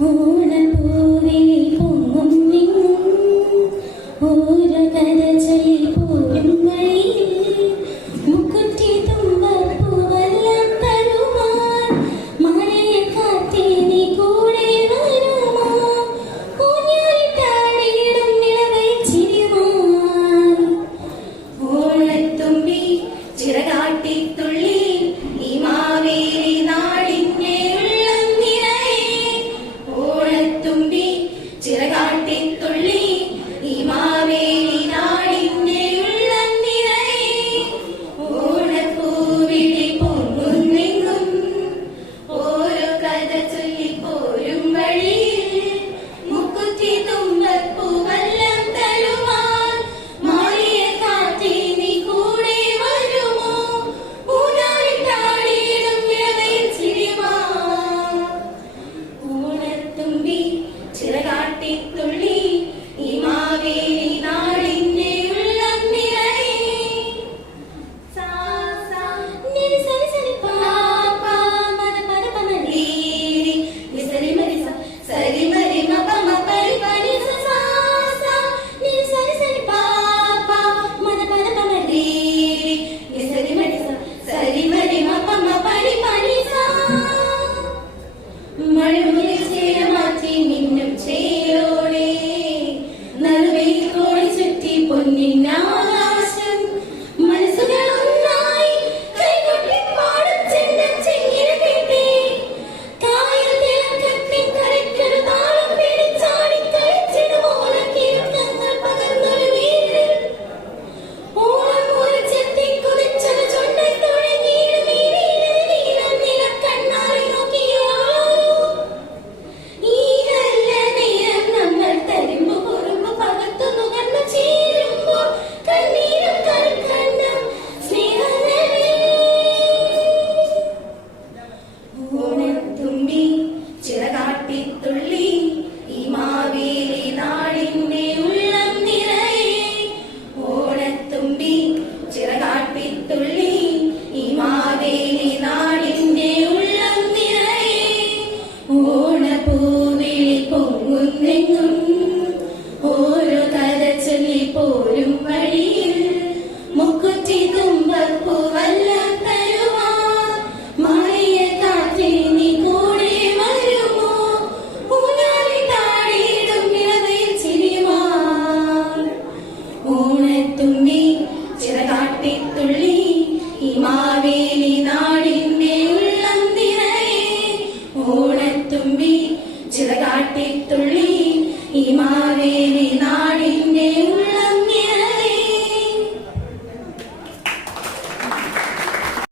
你 ведеться.